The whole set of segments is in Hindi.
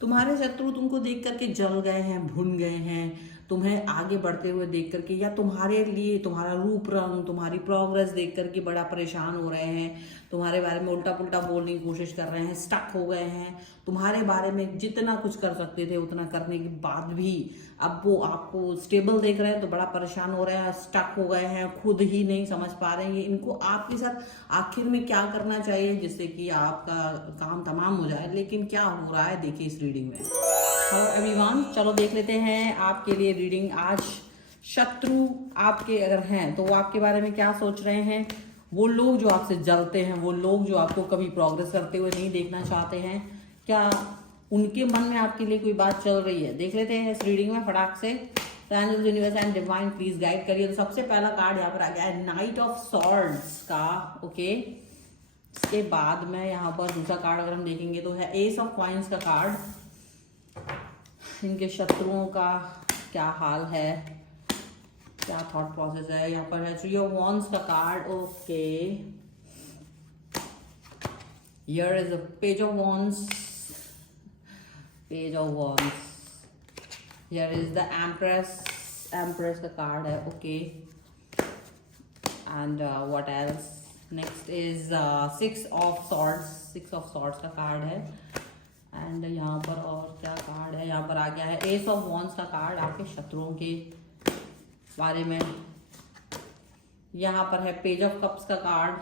तुम्हारे शत्रु तुमको देख करके जल गए हैं, भुन गए हैं, तुम्हें आगे बढ़ते हुए देख करके, या तुम्हारे लिए तुम्हारा रूप रंग, तुम्हारी प्रोग्रेस देख करके बड़ा परेशान हो रहे हैं, तुम्हारे बारे में उल्टा पुल्टा बोलने की कोशिश कर रहे हैं, स्टक हो गए हैं। तुम्हारे बारे में जितना कुछ कर सकते थे उतना करने के बाद भी अब वो आपको स्टेबल देख रहे हैं तो बड़ा परेशान हो रहे हैं, स्टक हो गए हैं, खुद ही नहीं समझ पा रहे हैं इनको आपके साथ आखिर में क्या करना चाहिए जिससे कि आपका काम तमाम हो जाए। लेकिन क्या हो रहा है देखिए इस रीडिंग में। हेलो एवरीवन, चलो देख लेते हैं आपके लिए रीडिंग आज। शत्रु आपके अगर हैं तो वो आपके बारे में क्या सोच रहे हैं। वो लोग जो आपसे जलते हैं, वो लोग जो आपको कभी प्रोग्रेस करते हुए नहीं देखना चाहते हैं, क्या उनके मन में आपके लिए कोई बात चल रही है। देख लेते हैं इस रीडिंग में फटाक से। Angels, universe and divine please guide करिए। तो सबसे पहला कार्ड यहाँ पर आ गया है नाइट ऑफ सॉर्ड्स का। ओके, इसके बाद में यहाँ पर दूसरा कार्ड अगर हम देखेंगे तो है एस ऑफ कॉइंस का कार्ड। इनके शत्रुओं का क्या हाल है, क्या थॉट प्रोसेस है। यहाँ पर है थ्री ऑफ वॉन्ड्स का card. Okay, here is the page of wands, page of wands. Here is the empress, empress का कार्ड है। Okay, and what else. Next is six of swords, six of swords का कार्ड है। एंड यहाँ पर और क्या कार्ड है, यहाँ पर आ गया है एस ऑफ वॉन्ड्स का कार्ड आपके शत्रुओं के बारे में। यहाँ पर है पेज ऑफ कप्स का card.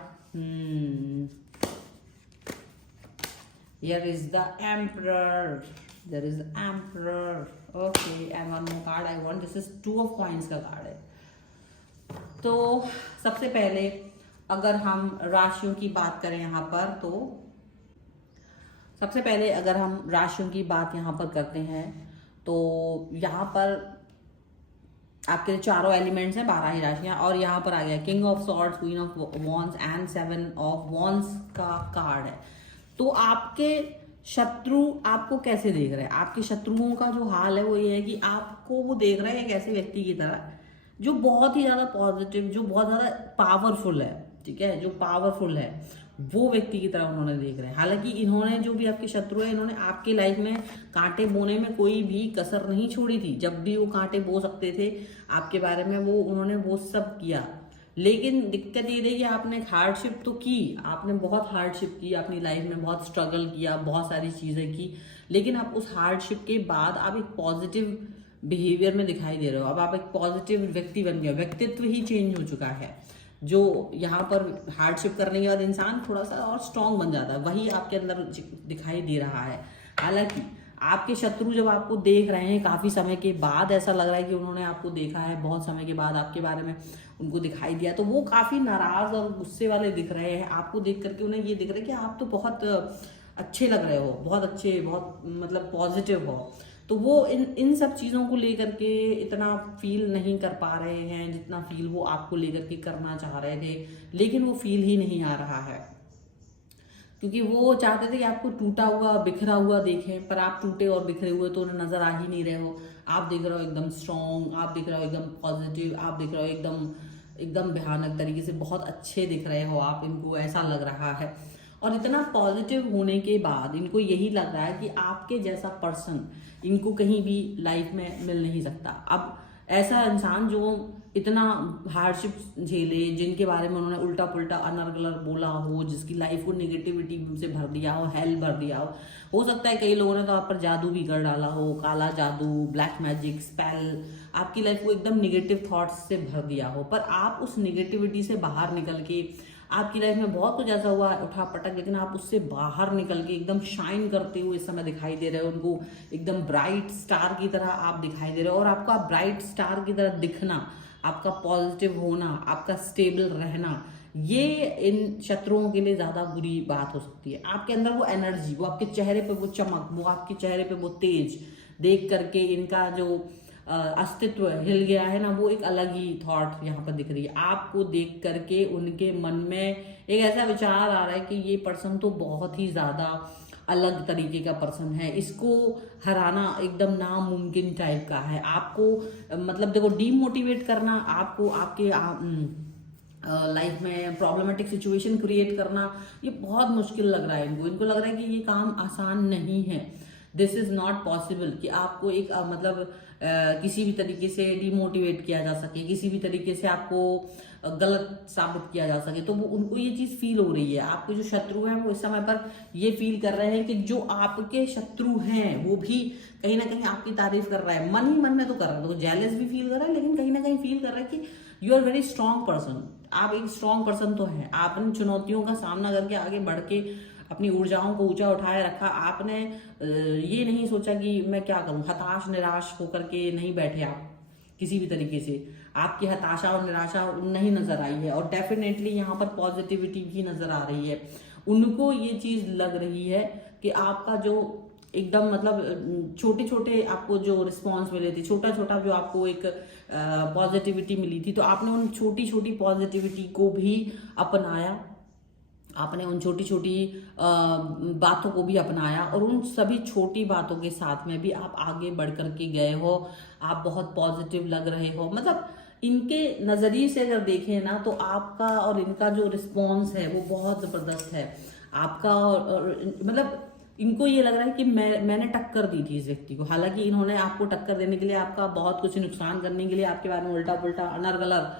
Here is the emperor, there is the emperor. Okay, and one more card I want, this is two of coins का कार्ड है। तो सबसे पहले अगर हम राशियों की बात करें यहाँ पर, तो सबसे पहले अगर हम राशियों की बात यहाँ पर करते हैं तो यहाँ पर आपके चारों एलिमेंट्स हैं, 12 ही राशियाँ। और यहाँ पर आ गया king of swords, queen of wands and seven of wands का कार्ड है। तो आपके शत्रु आपको कैसे देख रहे हैं। आपके शत्रुओं का जो हाल है वो ये है कि आपको वो देख रहे हैं एक ऐसे व्यक्ति की तरह जो बहुत ही ज़्यादा पॉजिटिव, जो बहुत ज़्यादा पावरफुल है, ठीक है, जो पावरफुल है वो व्यक्ति की तरह उन्होंने देख रहे हैं। हालांकि इन्होंने, जो भी आपके शत्रु है, इन्होंने आपकी लाइफ में कांटे बोने में कोई भी कसर नहीं छोड़ी थी। जब भी वो कांटे बो सकते थे आपके बारे में, वो उन्होंने वो सब किया। लेकिन दिक्कत ये रही कि आपने हार्डशिप तो की, आपने बहुत हार्डशिप की अपनी लाइफ में, बहुत स्ट्रगल किया, बहुत सारी चीज़ें की। लेकिन आप उस हार्डशिप के बाद आप एक पॉजिटिव बिहेवियर में दिखाई दे रहे हो। अब आप एक पॉजिटिव व्यक्ति बन गए, व्यक्तित्व ही चेंज हो चुका है। जो यहाँ पर हार्डशिप करने के बाद इंसान थोड़ा सा और स्ट्रांग बन जाता है, वही आपके अंदर दिखाई दे रहा है। हालांकि आपके शत्रु जब आपको देख रहे हैं काफ़ी समय के बाद, ऐसा लग रहा है कि उन्होंने आपको देखा है बहुत समय के बाद, आपके बारे में उनको दिखाई दिया, तो वो काफ़ी नाराज़ और गुस्से वाले दिख रहे हैं। आपको देख करके उन्हें ये दिख रहा है कि आप तो बहुत अच्छे लग रहे हो, बहुत अच्छे, बहुत मतलब पॉजिटिव हो। तो वो इन सब चीज़ों को लेकर के इतना फील नहीं कर पा रहे हैं जितना फील वो आपको लेकर के करना चाह रहे थे। लेकिन वो फील ही नहीं आ रहा है, क्योंकि वो चाहते थे कि आपको टूटा हुआ, बिखरा हुआ देखें, पर आप टूटे और बिखरे हुए तो उन्हें नजर आ ही नहीं रहे हो। आप दिख रहे हो एकदम स्ट्रॉन्ग, आप दिख रहे हो एकदम पॉजिटिव, आप दिख रहे हो एकदम एकदम भयानक तरीके से, बहुत अच्छे दिख रहे हो आप, इनको ऐसा लग रहा है। और इतना पॉजिटिव होने के बाद इनको यही लग रहा है कि आपके जैसा पर्सन इनको कहीं भी लाइफ में मिल नहीं सकता। अब ऐसा इंसान जो इतना हार्डशिप झेले, जिनके बारे में उन्होंने उल्टा पुल्टा अनर्गलर बोला हो, जिसकी लाइफ को निगेटिविटी से भर दिया हो हेल भर दिया हो सकता है कई लोगों ने तो आप पर जादू भी कर डाला हो, काला जादू, ब्लैक मैजिक, स्पेल, आपकी लाइफ को एकदम निगेटिव थॉट्स से भर दिया हो। पर आप उस निगेटिविटी से बाहर निकल के, आपकी लाइफ में बहुत कुछ ऐसा हुआ उठा पटक, लेकिन आप उससे बाहर निकल के एकदम शाइन करते हुए इस समय दिखाई दे रहे हो। उनको एकदम ब्राइट स्टार की तरह आप दिखाई दे रहे हो। और आपका ब्राइट स्टार की तरह दिखना, आपका पॉजिटिव होना, आपका स्टेबल रहना, ये इन शत्रुओं के लिए ज़्यादा बुरी बात हो सकती है। आपके अंदर वो एनर्जी, वो आपके चेहरे पे वो चमक, वो आपके चेहरे पे वो तेज देख करके इनका जो अस्तित्व हिल गया है ना, वो एक अलग ही थॉट यहाँ पर दिख रही है। आपको देख करके उनके मन में एक ऐसा विचार आ रहा है कि ये पर्सन तो बहुत ही ज़्यादा अलग तरीके का पर्सन है, इसको हराना एकदम नामुमकिन टाइप का है। आपको मतलब देखो, डीमोटिवेट करना, आपको आपके लाइफ में प्रॉब्लमेटिक सिचुएशन क्रिएट करना, ये बहुत मुश्किल लग रहा है इनको। इनको लग रहा है कि ये काम आसान नहीं है। दिस इज नॉट पॉसिबल कि आपको एक मतलब किसी भी तरीके से डिमोटिवेट किया जा सके, किसी भी तरीके से आपको गलत साबित किया जा सके। तो वो उनको ये चीज फील हो रही है। आपके जो शत्रु हैं वो इस समय पर ये फील कर रहे हैं कि जो आपके शत्रु हैं वो भी कहीं ना कहीं आपकी तारीफ कर रहा है, मन ही मन में तो कर रहा है, तो जेलस भी फील कर रहा है, लेकिन कहीं ना कहीं फील कर रहा है कि you are very strong person. आप एक स्ट्रांग पर्सन तो है, आपने चुनौतियों का सामना करके आगे बढ़ के अपनी ऊर्जाओं को ऊंचा उठाए रखा। आपने ये नहीं सोचा कि मैं क्या करूं, हताश निराश होकर के नहीं बैठे आप किसी भी तरीके से। आपकी हताशा और निराशा नहीं नजर आई है, और डेफिनेटली यहाँ पर पॉजिटिविटी भी नजर आ रही है। उनको ये चीज लग रही है कि आपका जो एकदम मतलब छोटे छोटे आपको जो रिस्पॉन्स मिले थे, छोटा छोटा जो आपको एक पॉजिटिविटी मिली थी, तो आपने उन छोटी छोटी पॉजिटिविटी को भी अपनाया। आपने उन छोटी छोटी बातों को भी अपनाया, और उन सभी छोटी बातों के साथ में भी आप आगे बढ़ करके गए हो। आप बहुत पॉजिटिव लग रहे हो। मतलब इनके नजरिए से अगर देखें ना, तो आपका और इनका जो रिस्पॉन्स है वो बहुत जबरदस्त है। आपका और मतलब इनको ये लग रहा है कि मैंने टक्कर दी थी इस व्यक्ति को। हालांकि इन्होंने आपको टक्कर देने के लिए, आपका बहुत कुछ नुकसान करने के लिए आपके बारे में उल्टा पुल्टा अनर्गलर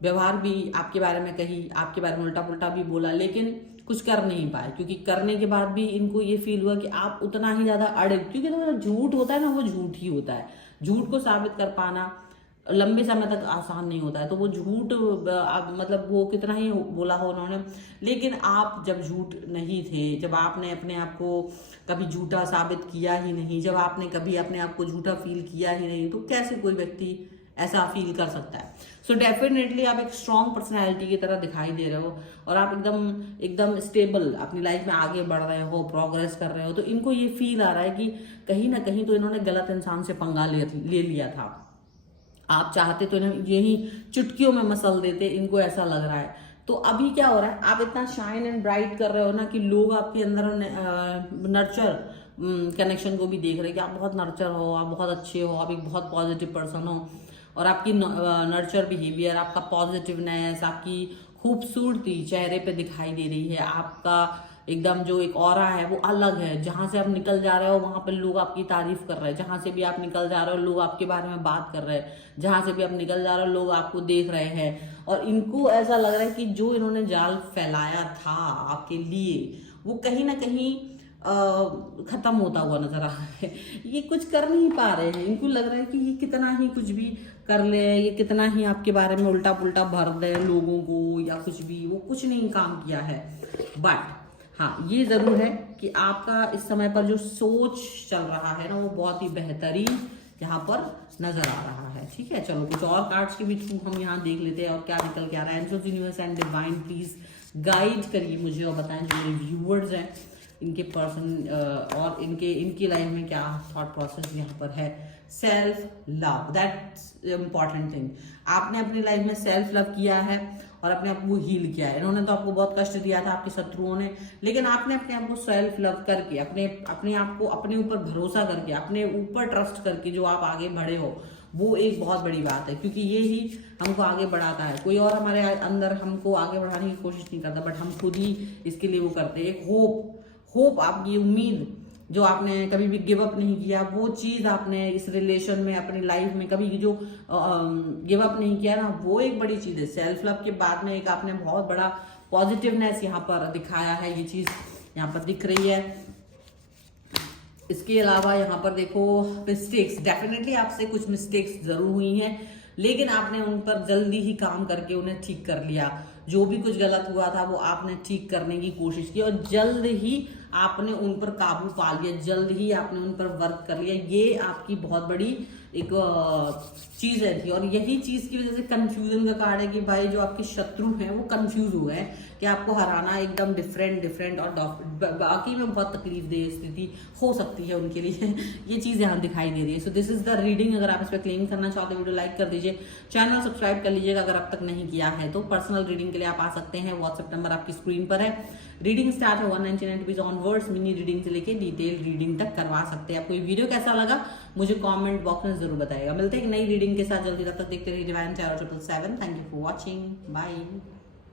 व्यवहार भी आपके बारे में कही, आपके बारे में उल्टा पुल्टा भी बोला, लेकिन कुछ कर नहीं पाए। क्योंकि करने के बाद भी इनको ये फील हुआ कि आप उतना ही ज्यादा अड़े, क्योंकि तो झूठ होता है ना, वो झूठ ही होता है। झूठ को साबित कर पाना लंबे समय तक आसान नहीं होता है। तो वो झूठ मतलब वो कितना ही बोला हो उन्होंने, लेकिन आप जब झूठ नहीं थे, जब आपने अपने आप को कभी झूठा साबित किया ही नहीं, जब आपने कभी अपने आप को झूठा फील किया ही नहीं, तो कैसे कोई व्यक्ति ऐसा फील कर सकता है। सो डेफिनेटली आप एक स्ट्रॉन्ग पर्सनैलिटी की तरह दिखाई दे रहे हो, और आप एकदम एकदम स्टेबल अपनी लाइफ में आगे बढ़ रहे हो, प्रोग्रेस कर रहे हो। तो इनको ये फील आ रहा है कि कहीं ना कहीं तो इन्होंने गलत इंसान से पंगा ले लिया था। आप चाहते तो इन्हें यही चुटकियों में मसल देते, इनको ऐसा लग रहा है। तो अभी क्या हो रहा है, आप इतना शाइन एंड ब्राइट कर रहे हो ना कि लोग आपके अंदर नर्चर कनेक्शन को भी देख रहे हैं कि आप बहुत नर्चर हो, आप बहुत अच्छे हो, आप एक बहुत पॉजिटिव पर्सन हो, और आपकी नर्चर बिहेवियर, आपका पॉजिटिवनेस, आपकी खूबसूरती चेहरे पे दिखाई दे रही है। आपका एकदम जो एक ऑरा है वो अलग है। जहां से आप निकल जा रहे हो वहां पर लोग आपकी तारीफ कर रहे हैं, जहां से भी आप निकल जा रहे हो लोग आपके बारे में बात कर रहे हैं, जहां से भी आप निकल जा रहे हो लोग आपको देख रहे हैं। और इनको ऐसा लग रहा है कि जो इन्होंने जाल फैलाया था आपके लिए, वो कहीं ना कहीं खत्म होता हुआ नजर आ रहा है। ये कुछ कर नहीं पा रहे हैं। इनको लग रहा है कि ये कितना ही कुछ भी कर ले, ये कितना ही आपके बारे में उल्टा पुल्टा भर दे लोगों को या कुछ भी, वो कुछ नहीं काम किया है। बट हाँ, ये जरूर है कि आपका इस समय पर जो सोच चल रहा है ना, वो बहुत ही बेहतरीन यहाँ पर नजर आ रहा है। ठीक है, चलो कुछ और कार्ड्स के भी थ्रू हम यहाँ देख लेते हैं और क्या निकल के आ रहा है। Angels, universe and divine please guide करिए मुझे और बताएं जो मेरे व्यूवर्स हैं, इनके पर्सन और इनकी लाइफ में क्या थॉट प्रोसेस यहाँ पर है। Self love, that's important thing. आपने अपनी लाइफ में सेल्फ लव किया है और अपने आप को हील किया है। इन्होंने तो आपको बहुत कष्ट दिया था, आपके शत्रुओं ने, लेकिन आपने अपने आप को सेल्फ लव करके, अपने आप को अपने ऊपर भरोसा करके, अपने ऊपर ट्रस्ट करके जो आप आगे बढ़े हो, वो एक बहुत बड़ी बात है। क्योंकि ये ही हमको आगे बढ़ाता है। कोई और हमारे अंदर हमको आगे बढ़ाने की कोशिश नहीं करता, बट हम खुद ही इसके लिए वो करते हैं। एक होप आपकी उम्मीद जो आपने कभी भी गिव अप नहीं किया, वो चीज आपने इस रिलेशन में अपनी लाइफ में कभी जो गिव अप नहीं किया ना, वो एक बड़ी चीज है। सेल्फ लव के बाद में एक आपने बहुत बड़ा पॉजिटिवनेस यहाँ पर दिखाया है, ये चीज यहाँ पर दिख रही है। इसके अलावा यहाँ पर देखो मिस्टेक्स, डेफिनेटली आपसे कुछ मिस्टेक्स जरूर हुई हैं, लेकिन आपने उन पर जल्दी ही काम करके उन्हें ठीक कर लिया। जो भी कुछ गलत हुआ था वो आपने ठीक करने की कोशिश की, और जल्द ही आपने उन पर काबू पा लिया, जल्द ही आपने उन पर वर्क कर लिया। ये आपकी बहुत बड़ी एक चीज है थी, और यही चीज की वजह से कंफ्यूजन का कार्ड है कि भाई जो आपके शत्रु हैं वो कंफ्यूज हुए हैं कि आपको हराना एकदम डिफरेंट और बाकी में बहुत तकलीफ दे स्थिति हो सकती है उनके लिए। ये चीज यहाँ दिखाई दे रही है। So this is the reading. अगर आप इस पर क्लेम करना चाहते हो वीडियो लाइक कर दीजिए, चैनल सब्सक्राइब कर लीजिएगा अगर अब तक नहीं किया है तो। पर्सनल रीडिंग के लिए आप आ सकते हैं, व्हाट्सएप नंबर आपकी स्क्रीन पर है। रीडिंग स्टार्ट है 199 रुपीज ऑनवर्ड्स। मिनी रीडिंग से लेके डिटेल रीडिंग तक करवा सकते हैं। आपको ये वीडियो कैसा लगा मुझे कमेंट बॉक्स में जरूर बताइएगा। मिलते हैं एक नई रीडिंग के साथ जल्दी, तब तक देखते रहिए divine tarot 777। Thank you for watching, bye.